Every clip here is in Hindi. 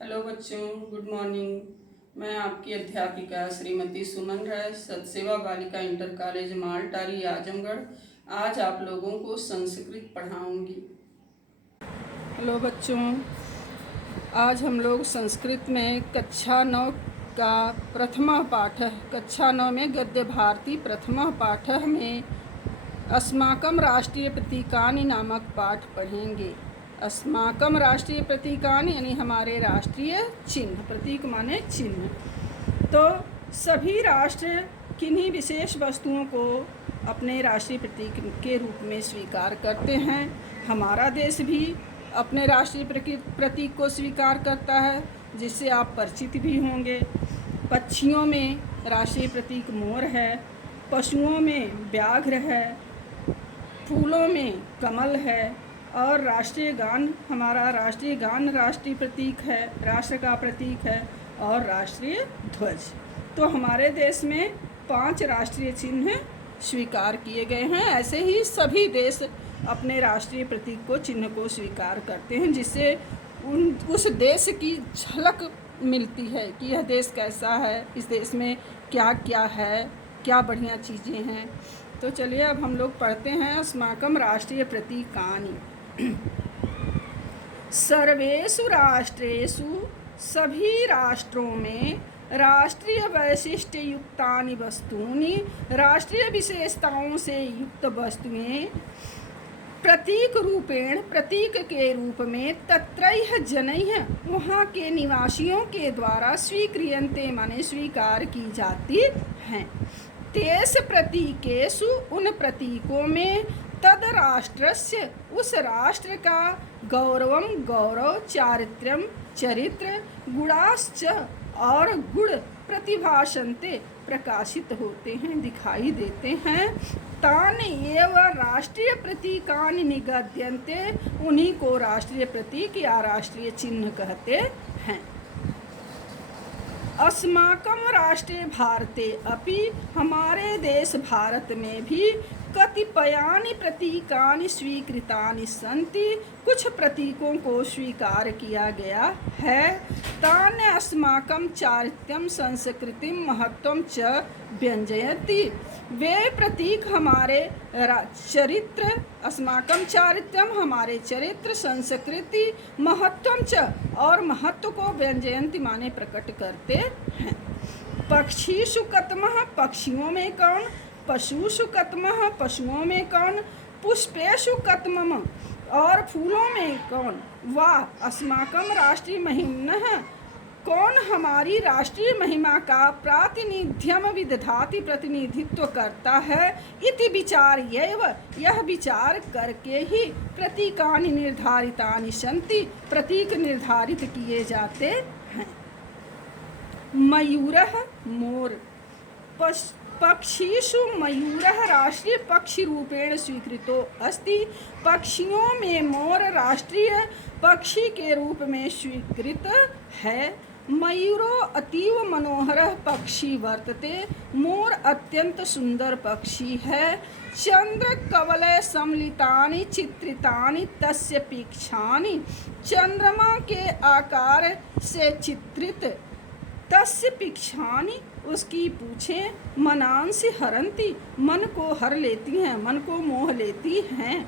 हेलो बच्चों, गुड मॉर्निंग। मैं आपकी अध्यापिका श्रीमती सुमन राय, सतसेवा बालिका इंटर कॉलेज मालटारी आजमगढ़ आज आप लोगों को संस्कृत पढ़ाऊंगी। हेलो बच्चों, आज हम लोग संस्कृत में कक्षा 9 का प्रथमा पाठ, कक्षा 9 में गद्य भारती प्रथमा पाठ में अस्माकं राष्ट्रीय प्रतीकानि नामक पाठ पढ़ेंगे। अस्माकं राष्ट्रीय प्रतीकानि यानी हमारे राष्ट्रीय चिन्ह, प्रतीक माने चिन्ह। तो सभी राष्ट्र किन्हीं विशेष वस्तुओं को अपने राष्ट्रीय प्रतीक के रूप में स्वीकार करते हैं। हमारा देश भी अपने राष्ट्रीय प्रतीक को स्वीकार करता है, जिससे आप परिचित भी होंगे। पक्षियों में राष्ट्रीय प्रतीक मोर है, पशुओं में व्याघ्र है, फूलों में कमल है और राष्ट्रीय गान, हमारा राष्ट्रीय गान राष्ट्रीय प्रतीक है, राष्ट्र का प्रतीक है और राष्ट्रीय ध्वज। तो हमारे देश में 5 राष्ट्रीय चिन्ह स्वीकार किए गए हैं। ऐसे ही सभी देश अपने राष्ट्रीय प्रतीक को, चिन्ह को स्वीकार करते हैं, जिससे उस देश की झलक मिलती है कि यह देश कैसा है, इस देश में क्या क्या है, क्या बढ़िया चीज़ें हैं। तो चलिए अब हम लोग पढ़ते हैं अस्माकं राष्ट्रीय प्रतीकानि। सर्वेषु राष्ट्रेषु, सभी राष्ट्रों में राष्ट्रीय वैशिष्ट्य युक्तानि वस्तूनि, राष्ट्रीय विशेषताओं से युक्त वस्तुएं प्रतीक रूपेण, प्रतीक के रूप में तत्रैः जनैः, वहाँ के निवासियों के द्वारा स्वीक्रियन्ते माने स्वीकार की जाती हैं। तेष प्रतीकेषु, उन प्रतीकों में तद राष्ट्रस्य, उस राष्ट्र का गौरवम, गौरव, चारित्र्यम, चरित्र, गुणाश्च और गुण प्रतिभासन्ते, प्रकाशित होते हैं, दिखाई देते हैं। तानि एव राष्ट्रीय प्रतीकानि निगद्यन्ते, उन्हीं को राष्ट्रीय प्रतीक या राष्ट्रीय चिन्ह कहते हैं। अस्माकं राष्ट्रे भारते अपि, हमारे देश भारत में भी कतिपयानि प्रतीकानि स्वीकृतानि सन्ति, कुछ प्रतीकों को स्वीकार किया गया है। तानि अस्माकं चारित्र्यं, संस्कृतिं, महत्वं च व्यंजयति, वे प्रतीक हमारे चरित्र, अस्माकं चारित्र्यं, हमारे चरित्र, संस्कृति, महत्वं च और महत्व को व्यंजयन्ति माने प्रकट करते हैं। पक्षीषु कतमः, पक्षियों में कौन, पशुषु कतमः, पशुओं में कौन, पुष्पेषु कतमः और फूलों में कौन, वा अस्माकं राष्ट्रीय महिम्नः, कौन हमारी राष्ट्रीय महिमा का प्रातिनिध्यम विदधाति, प्रतिनिधित्व करता है। इति विचार्यैव, यह विचार करके ही प्रतीकानि निर्धारितानि सन्ति, प्रतीक निर्धारित किए जाते हैं। मयूरः, मोर, पक्षीषु मयूरः राष्ट्रीय पक्षी रूपेण स्वीकृतो अस्ति, पक्षियों में मोर राष्ट्रीय पक्षी के रूप में स्वीकृत है। मयूरो अतीव मनोहरः पक्षी वर्तते, मोर अत्यंत सुंदर पक्षी है। चंद्र कवले सम्मिलितानि चित्रितानि तस्य पीक्षानि, चंद्रमा के आकार से चित्रित तस्य पीक्षानि, उसकी पूछें, मनांसि हरन्ति, मन को हर लेती हैं, मन को मोह लेती हैं।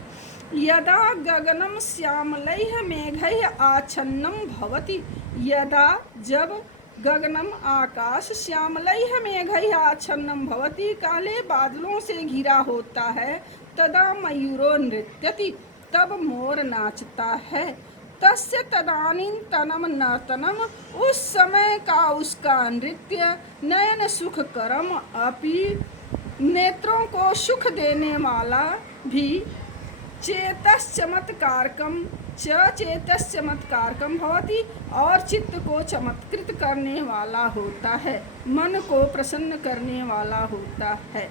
यदा गगनं श्यामलैः मेघैः आच्छन्नं भवति, यदा जब गगनम आकाश श्यामलैः मेघैः आच्छन्नं भवति, काले बादलों से घिरा होता है। तदा मयूरो नृत्यति, तब मोर नाचता है। तस्य तदानीन्तनं नर्तनम, उस समय का उसका नृत्य, नयन सुखकरम अपि, नेत्रों को सुख देने वाला भी, चेतश्चमत्कारकम च, चेतश्चमत्कारकम भवति और चित्त को चमत्कृत करने वाला होता है, मन को प्रसन्न करने वाला होता है।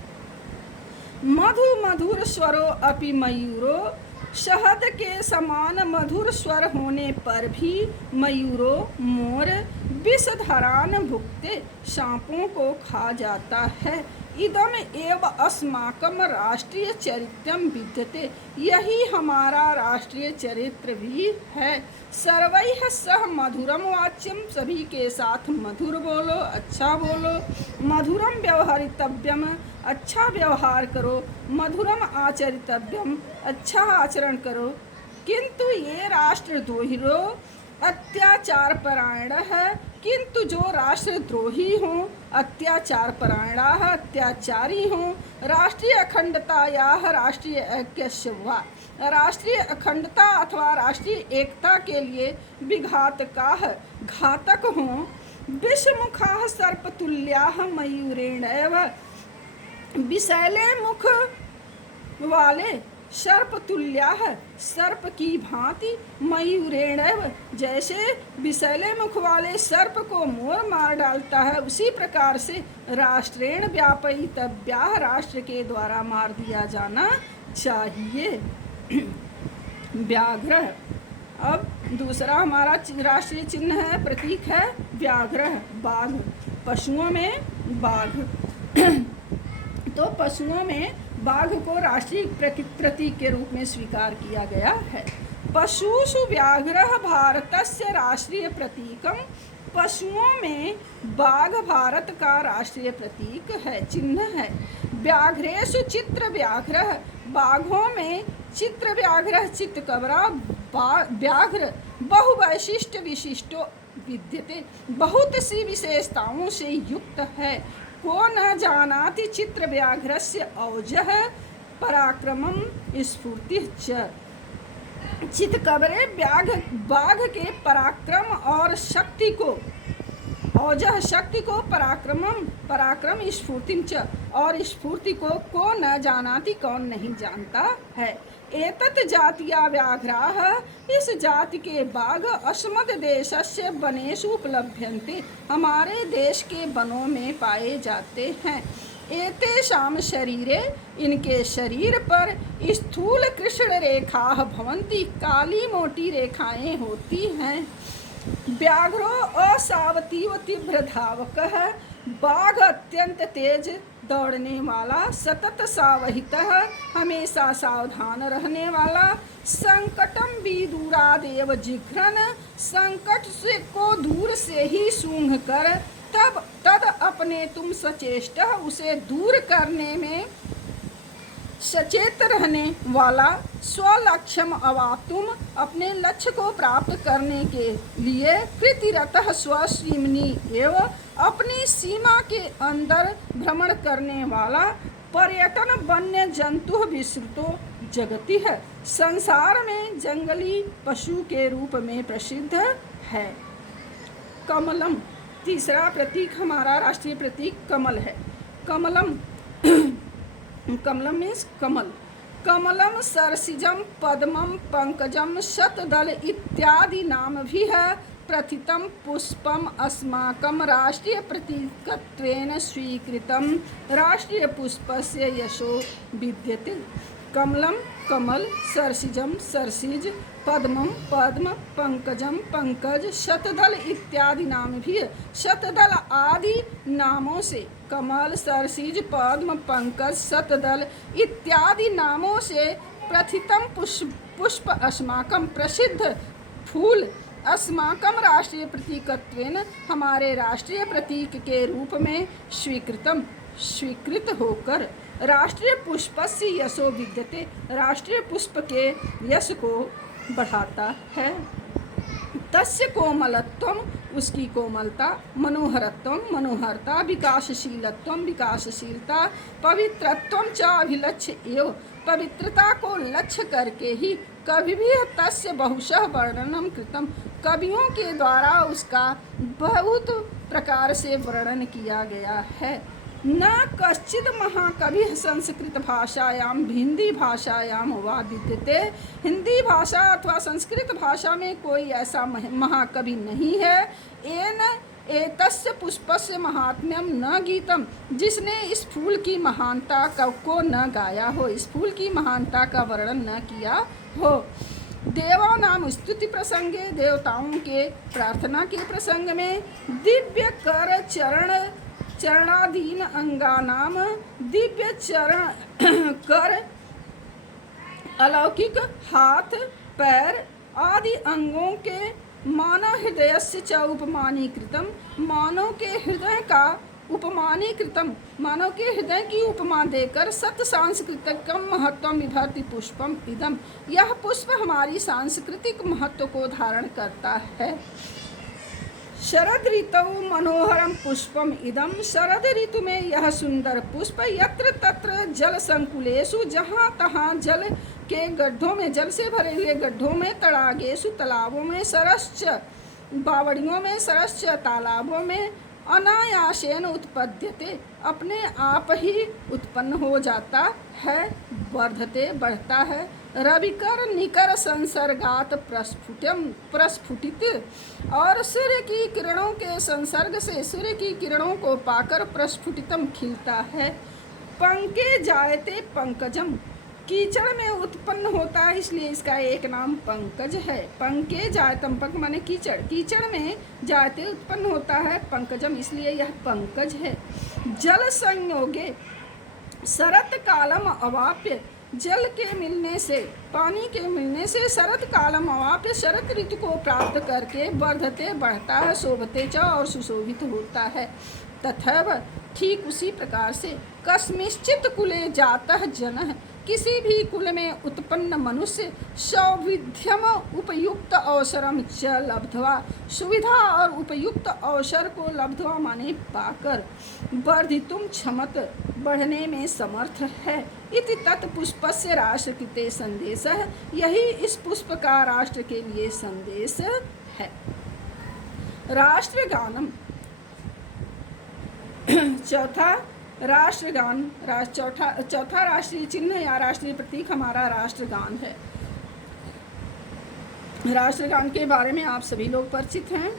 मधु मधुर स्वरो अपि मयूरो, शहद के समान मधुर स्वर होने पर भी मयूरो, मोर, विषधरान भुक्ते, सांपों को खा जाता है। इदम एव अस्माकं राष्ट्रीय चरित्रम विद्यते, यही हमारा राष्ट्रीय चरित्र भी है। सर्वैः सह मधुरम वाच्यम, सभी के साथ मधुर बोलो, अच्छा बोलो। मधुरम व्यवहरितव्यम, अच्छा व्यवहार करो। मधुरम आचरितव्यम, अच्छा आचरण करो। किंतु ये राष्ट्रद्रोही अत्याचार परायण है, किंतु जो राष्ट्रद्रोही हों, अत्याचार परायणा, अत्याचारी हों, राष्ट्रीय अखंडता या राष्ट्रीय ऐक्य वा, राष्ट्रीय अखंडता अथवा राष्ट्रीय एकता के लिए विघातका, घातक हों, विषमुखा सर्पतुल्या मयूरेणैव, विषैले मुख वाले सर्पतुल्या, सर्प की भांति, मयूरेणैव, जैसे विषैले मुख वाले सर्प को मोर मार डालता है, उसी प्रकार से राष्ट्रेण व्यापयितव्या, राष्ट्र के द्वारा मार दिया जाना चाहिए। व्याघ्र। अब दूसरा हमारा राष्ट्रीय चिन्ह है, प्रतीक है व्याघ्र, बाघ। पशुओं में बाघ। तो पशुओं में बाघ को राष्ट्रीय प्रतीक के रूप में स्वीकार किया गया है। पशुषु व्याघ्रः भारतस्य राष्ट्रीय प्रतीकम, पशुओं में बाघ भारत का राष्ट्रीय प्रतीक है, चिन्ह है। व्याघ्रेषु चित्र व्याघ्रः, बाघों में चित्र व्याघ्रः, चित्तकबरा व्याघ्र बहुवैशिष्ट विशिष्टो विद्यते, बहुत सी विशेषताओं से युक्त है। को न जानाति चित्र व्याघ्रस्य औजः पराक्रमं स्फूर्तिः च, चित्तकबरे बाघ के पराक्रम और शक्ति को, औजः शक्ति को, पराक्रम स्फूर्तिं च, और स्फूर्ति को न जानाति, कौन नहीं जानता है। एतत् जातीया व्याघ्राः, इस जाति के बाघ अस्मद् देशस्य वनेषु उपलभ्यन्ते, हमारे देश के वनों में पाए जाते हैं। एतेषां शरीरे, इनके शरीर पर स्थूल कृष्ण रेखाः भवन्ति, काली मोटी रेखाएं होती हैं। व्याघ्रो असावतीव तीव्र धावकः, बाघ अत्यंत तेज दौड़ने वाला, सतत सावहितः, हमेशा सावधान रहने वाला। संकटम विदूरादेव जिघ्रन, संकट से को दूर से ही सूंघ कर, तद अपने तुम सचेष्ट, उसे दूर करने में सचेत रहने वाला। स्वलक्ष्यम अवाप्तुम, अपने लक्ष्य को प्राप्त करने के लिए कृतिरतः स्वसीमनि एव, अपनी सीमा के अंदर भ्रमण करने वाला। पर्यटन वन्य जंतु विस्तृतो जगति है, संसार में जंगली पशु के रूप में प्रसिद्ध है। कमलम, तीसरा प्रतीक हमारा राष्ट्रीय प्रतीक कमल है। कमलम कमलम मीन्स कमल। कमलम सरसिजम पद्मम पंकजम शतदल इत्यादि नाम भी है प्रथितम पुष्पम अस्माकं राष्ट्रीय प्रतीकत्वेन स्वीकृतम, राष्ट्रीय पुष्पस्य यशो विद्यते। कमलम कमल, सरसिजम सरसिज, पद्मम पद्म, पंकजम पंकज, शतदल इत्यादि नाम भी है। शतदल आदि नामों से कमल, सरसिज, पद्म, पंकज, शतदल इत्यादि नामों से प्रथितम पुष्प अस्माकं, प्रसिद्ध फूल, अस्माकं राष्ट्रीय प्रतीकत्वेन, हमारे राष्ट्रीय प्रतीक के रूप में स्वीकृत होकर, राष्ट्रीय पुष्पस्य यशो विद्यते, राष्ट्रीय पुष्प के यश को बढ़ाता है। तस्य कोमलत्वम, उसकी कोमलता, मनोहरत्वम, मनोहरता, विकासशीलत्वम, विकासशीलता, पवित्रत्वम च अभिलक्ष्य एव, पवित्रता को लक्ष्य करके ही कभी भी तस्य बहुशः वर्णनम कृतम, कवियों के द्वारा उसका बहुत प्रकार से वर्णन किया गया है। न कश्चित् महाकवि संस्कृत भाषायां हिंदी भाषायां वा विद्यते, हिंदी भाषा अथवा संस्कृत भाषा में कोई ऐसा महाकवि नहीं है। एन एतस्य पुष्पस्य महात्म्यम न गीतम, जिसने इस फूल की महानता को न गाया हो, इस फूल की महानता का वर्णन न किया हो। देवा नाम स्तुति प्रसंगे, देवताओं के प्रार्थना के प्रसंग में, दिव्य कर चरण चरणाधीन अंगानाम दिव्य चरण कर अलौकिक हाथ पैर आदि अंगों के मानव हृदयस्य च उपमानीकृतम मानव के हृदय का उपमानीकृतम मानव के हृदय की उपमा देकर सत सांस्कृतिकम महत्व विभर्ति पुष्पम इदम यह पुष्प हमारी सांस्कृतिक महत्व को धारण करता है। शरद ऋतु मनोहरम पुष्पम इदम शरद ऋतु में यह सुंदर पुष्प यत्र तत्र जल संकुलेषु जहाँ तहाँ जल के गड्ढों में जल से भरे हुए गड्ढों में तड़ागेषु तालाबों में सरश्च बावड़ियों में सरश्च तालाबों में अनायासेन उत्पद्यते अपने आप ही उत्पन्न हो जाता है वर्धते बढ़ता है। रविकर निकर संसर्गात प्रस्फुटित और सूर्य की किरणों के संसर्ग से सूर्य की किरणों को पाकर प्रस्फुटितम खिलता है। पंके जायते पंकजम कीचड़ में उत्पन्न होता है इसलिए इसका एक नाम पंकज है। पंके जायतम पंक माने कीचड़ कीचड़ में जायते उत्पन्न होता है पंकजम इसलिए यह पंकज है। जल संयोगे शरत कालम अवाप्य जल के मिलने से पानी के मिलने से शरत कालम अवाप्य शरत ऋतु को प्राप्त करके वर्धते बढ़ता है शोभते च और सुशोभित होता है। तथैव ठीक उसी प्रकार से कस्मिश्चित कुले जातः जनः किसी भी कुल में उत्पन्न मनुष्य सौविध्यम उपयुक्त अवसरम च लब्ध्वा सुविधा और उपयुक्त अवसर को लब्ध्वा माने पाकर वर्धितुम क्षमत बढ़ने में समर्थ है। इति तत्पुष्पस्य राष्ट्र कृते संदेश यही इस पुष्प का राष्ट्र के लिए संदेश है। राष्ट्रगानम चौथा राष्ट्रगान चौथा राष्ट्रीय चिन्ह या राष्ट्रीय प्रतीक हमारा राष्ट्रगान है। राष्ट्रगान के बारे में आप सभी लोग परिचित हैं।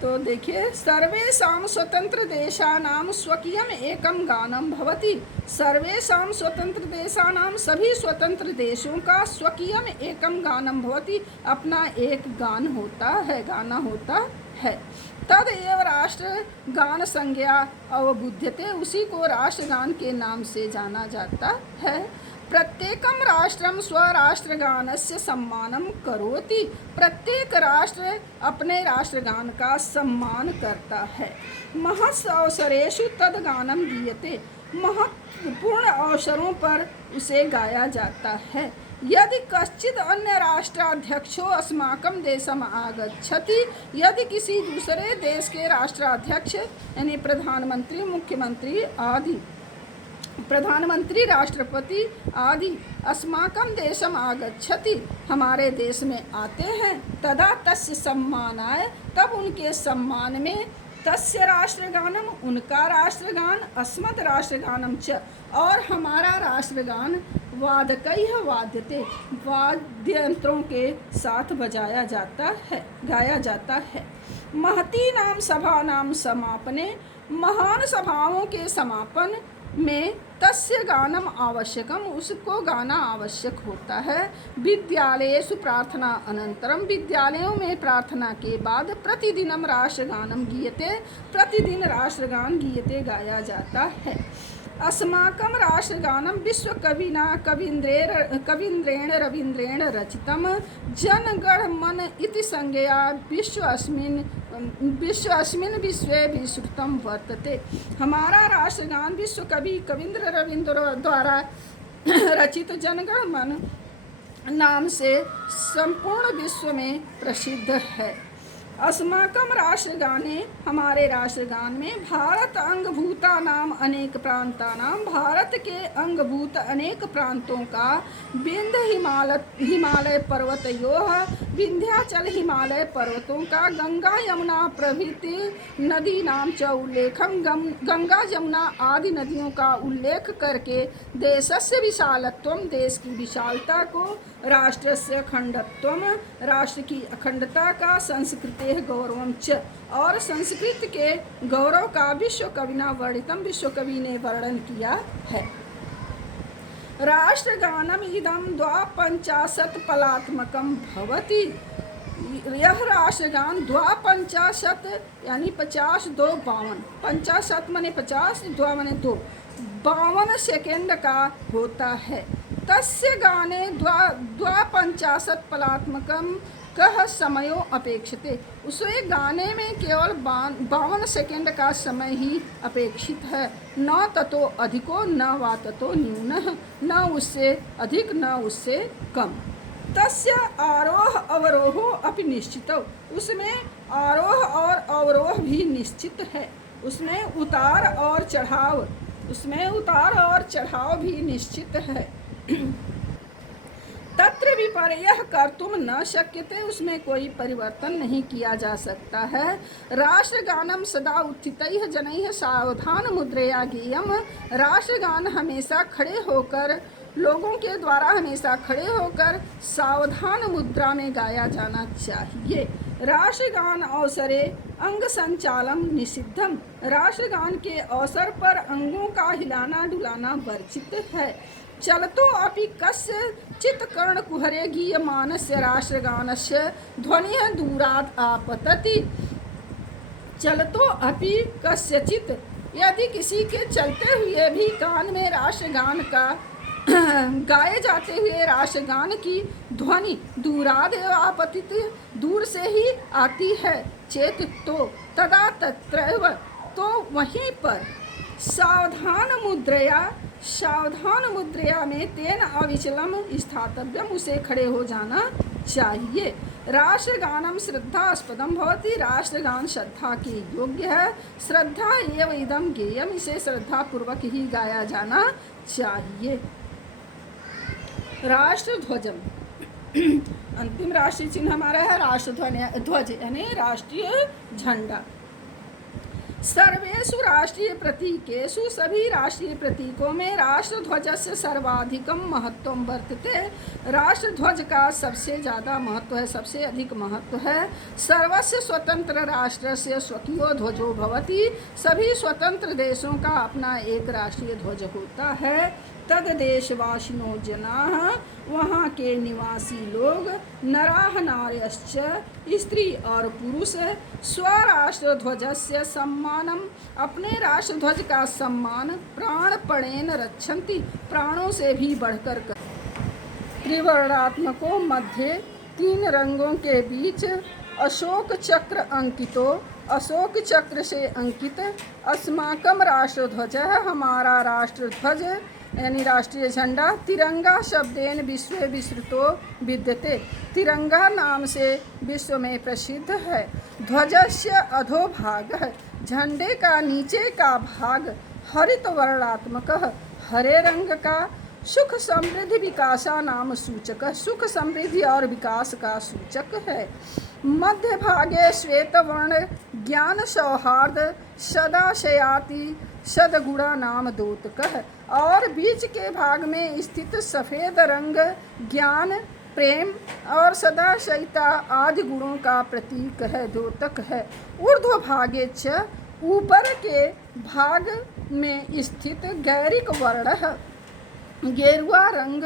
तो देखिए सर्वेषां स्वतंत्र देशानां स्वकीयम एकम गानम भवति सर्वेषां स्वतंत्र देशानां सभी स्वतंत्र देशों का स्वकीयम एकम गानम भवति अपना एक गान होता है गाना होता है। तद एव राष्ट्र गान संज्ञा अवबुध्यते उसी को राष्ट्रगान के नाम से जाना जाता है। प्रत्येकम राष्ट्रम स्वराष्ट्रगानस्य सम्मानम करोति प्रत्येक राष्ट्र अपने राष्ट्रगान का सम्मान करता है। महत् अवसरेषु तद गानम गीयते महत्वपूर्ण अवसरों पर उसे गाया जाता है। यदि कश्चित अन्य राष्ट्राध्यक्षो अस्माकं देशम आगच्छति यदि किसी दूसरे देश के राष्ट्राध्यक्ष यानी प्रधानमंत्री मुख्यमंत्री आदि प्रधानमंत्री राष्ट्रपति आदि अस्माकं देशम आगच्छति हमारे देश में आते हैं तदा तस्य सम्मानाय तब उनके सम्मान में तस्य राष्ट्रगानम उनका राष्ट्रगान अस्मत् राष्ट्रगानम च और हमारा राष्ट्रगान वादकैः वाद्यते वाद्य यंत्रों के साथ बजाया जाता है गाया जाता है। महती नाम सभा नाम समापने महान सभाओं के समापन में तस्य गानम आवश्यकम उसको गाना आवश्यक होता है। विद्यालयेषु प्रार्थना अनंतरम विद्यालयों में प्रार्थना के बाद प्रतिदिनम राष्ट्रगानम गीयते प्रतिदिन राष्ट्रगान गीयते गाया जाता है। अस्माकं राष्ट्रगानम विश्वकविना कवींद्रेण रवींद्रेण रचितम जनगण मन इति संज्ञया विश्वे विश्रुतम वर्तते हमारा राष्ट्रगान विश्व कवि कवींद्र रवींद्र द्वारा रचित जनगण मन नाम से संपूर्ण विश्व में प्रसिद्ध है। अस्माकं राष्ट्रगाने हमारे राष्ट्रगान में भारत अंगभूता नाम अनेक प्रांतानां भारत के अंगभूत अनेक प्रांतों का विंध्य हिमालय पर्वतयोः विंध्याचल हिमालय पर्वतों का गंगा यमुना प्रभृति नदी नाम च उल्लेखम गंगा यमुना आदि नदियों का उल्लेख करके देशस्य विशालत्वम देश की विशालता को राष्ट्रस्य अखंडत्वम राष्ट्र की अखंडता का संस्कृते गौरवम च और संस्कृत के गौरव का विश्व कविना वर्णितम विश्व कवि ने वर्णन किया है। राष्ट्रगानम इदम 52 पलात्मकम भवति यह राष्ट्रगान द्वापंचाशत यानी 50 2 52, 50 माने 50, 2 माने 2, 52 सेकेंड का होता है। तस्य गाने द्वापंचाशत पलात्मकम कह समयो अपेक्षिते, उसे गाने में केवल 52 सेकेंड का समय ही अपेक्षित है। न ततो अधिको न वा ततो न्यूनः, न उससे अधिक न उससे कम। तस्य आरोह अवरोहो अपि निश्चितो, उसमें आरोह और अवरोह भी निश्चित है। उसमें उतार और चढ़ाव भी निश्चित है। तत्र विपर्ययः कर्तुम न शक्यते, उसमें कोई परिवर्तन नहीं किया जा सकता है। राष्ट्रगानम सदा उत्थितैः जनैः सावधान मुद्रया गेयम्, राष्ट्रगान हमेशा खड़े होकर लोगों के द्वारा हमेशा खड़े होकर सावधान मुद्रा में गाया जाना चाहिए। राष्ट्रगान अवसरे अंग संचालन निषिद्धम, राष्ट्रगान के अवसर पर अंगों का हिलाना डुलाना वर्जित है। चलतो अपि कस्यचित् कर्णकुहरे गीयमानस्य राष्ट्रगानस्य ध्वनिः दूरात् आपतति, चलतो अपि कस्यचित्, यदि किसी के चलते हुए भी कान में राष्ट्रगान का गाए जाते हुए राष्ट्रगान की ध्वनि दूरादेव आपतित, दूर से ही आती है, चेत तो तदा तत्रैव, तो वहीं पर सावधान मुद्रया में तेन अविचलम स्थातव्यम, उसे खड़े हो जाना चाहिए। राष्ट्रगानम श्रद्धास्पदम भवति, राष्ट्रगान श्रद्धा के योग्य है। श्रद्धा एव इदम गेयम, इसे श्रद्धा पूर्वक ही गाया जाना चाहिए। राष्ट्र ध्वजम, अंतिम राष्ट्रीय चिन्ह हमारा है राष्ट्र ध्वज यानी राष्ट्रीय झंडा। सर्वेषु राष्ट्रीय प्रतीकेषु, सभी राष्ट्रीय प्रतीकों में राष्ट्र ध्वजस्य सर्वाधिकम महत्वम वर्तते, राष्ट्र ध्वज का सबसे ज़्यादा महत्व है, सबसे अधिक महत्व है। सर्वस्य स्वतंत्र राष्ट्रस्य स्वकीयो ध्वजो भवति, सभी स्वतंत्र देशों का अपना एक राष्ट्रीय ध्वज होता है। तद देशवासिनो जनाः, वहाँ के निवासी लोग, नराः नार्यश्च, स्त्री और पुरुष, स्वराष्ट्र ध्वजस्य सम्मानम, अपने राष्ट्र ध्वज का सम्मान प्राणपणेन रक्षन्ति, प्राणों से भी बढ़कर कर। त्रिवर्णात्मको मध्य, 3 रंगों के बीच, अशोक चक्र अंकितो, अशोक चक्र से अंकित, अस्माकम राष्ट्र ध्वज, हमारा राष्ट्र ध्वज यानी राष्ट्रीय झंडा, तिरंगा शब्देन विश्व विस्तृतो विद्यते, तिरंगा नाम से विश्व में प्रसिद्ध है। ध्वजस्य अधोभागः, झंडे का नीचे का भाग, हरित वर्णात्मकः, हरे रंग का, सुख समृद्धि विकासा नाम सूचक, सुख समृद्धि और विकास का सूचक है। मध्य भागे श्वेत वर्ण, ज्ञान सौहार्द, सदा शयाति सदगुणा नाम द्योतकः, और बीच के भाग में स्थित सफ़ेद रंग ज्ञान, प्रेम और सदा शयिता आदि गुणों का प्रतीक है, द्योतक है। ऊर्ध्व भागे च, ऊपर के भाग में स्थित गैरिक वर्णः, गेरुआ रंग,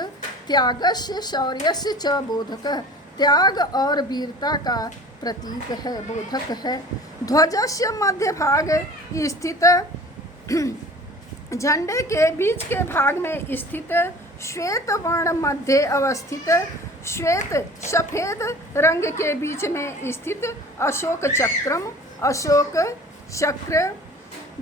त्यागस्य शौर्यस्य च बोधकः, त्याग और वीरता का प्रतीक है, बोधक है। ध्वजस्य मध्य भाग स्थित, झंडे के बीच के भाग में स्थित श्वेत वर्ण मध्य अवस्थित, श्वेत सफेद रंग के बीच में स्थित अशोक चक्रम, अशोक चक्र,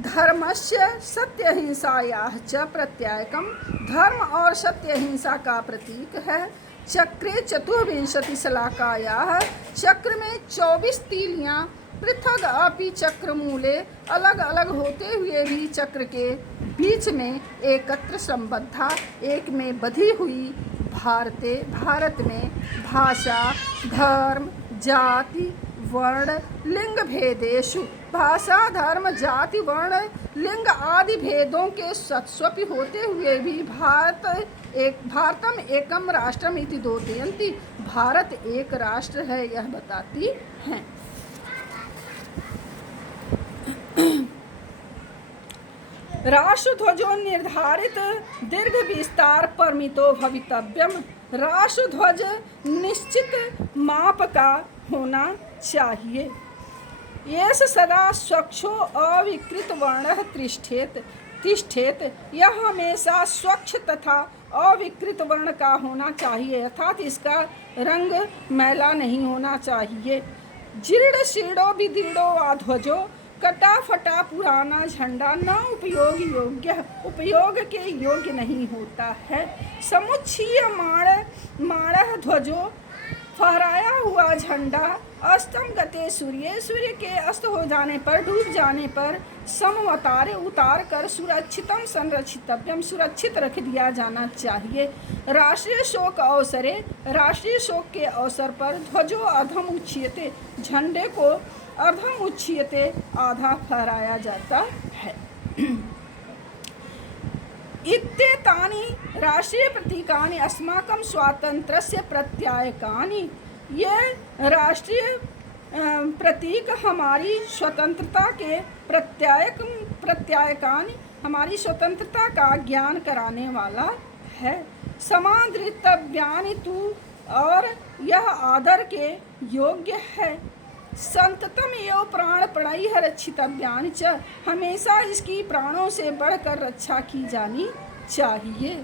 धर्मस्य सत्य हिंसायाः च प्रत्यायकम, धर्म और सत्य हिंसा का प्रतीक है। चक्रे 24 शलाकायाः, चक्र में 24 तीलियां, पृथक अपि चक्र मूले, अलग अलग होते हुए भी चक्र के बीच में एकत्र संबद्धा, एक में बधी हुई, भारत में भाषा, धर्म, जाति, वर्ण, लिंग भेदेषु, भाषा, धर्म, जाति, वर्ण, लिंग आदि भेदों के सत्स्वपि होते हुए भी भारतम एकम राष्ट्रम इति द्योतयन्ति, भारत एक राष्ट्र है यह बताती हैं। राष्ट्रध्वजो निर्धारित दीर्घ विस्तार परिमितो भवितव्यम, राष्ट्रध्वज निश्चित माप का होना चाहिए। येष सदा स्वच्छो अविकृत वर्णः तिष्ठेत, यह हमेशा स्वच्छ तथा अविकृत वर्ण का होना चाहिए, अर्थात इसका रंग मैला नहीं होना चाहिए। जीर्ण शीर्णो विदीर्णो वा ध्वजो, कटा फटा पुराना झंडा न उपयोग के योग्य नहीं होता है। समुच्छीय माणः ध्वजो, फहराया हुआ झंडा, अस्तम गते सूर्य के अस्त हो जाने पर, डूब जाने पर, समवतारे उतार कर सुरक्षितम संरक्षितव्यम, सुरक्षित रख दिया जाना चाहिए। राष्ट्रीय शोक अवसरे, राष्ट्रीय शोक के अवसर पर, ध्वजो अधम उच्यते, झंडे को अधम उच्यते, आधा फहराया जाता है। इत्येतानि राष्ट्रीय प्रतीकानि अस्माकं स्वातंत्र्यस्य प्रत्यायकानि, ये राष्ट्रीय प्रतीक हमारी स्वतंत्रता के प्रत्यायकानि, हमारी स्वतंत्रता का ज्ञान कराने वाला है। समादृतव्यानि तु, और यह आदर के योग्य है। संततम एव प्राण प्रणयः रक्षितव्यानि च, हमेशा इसकी प्राणों से बढ़कर रक्षा की जानी चाहिए।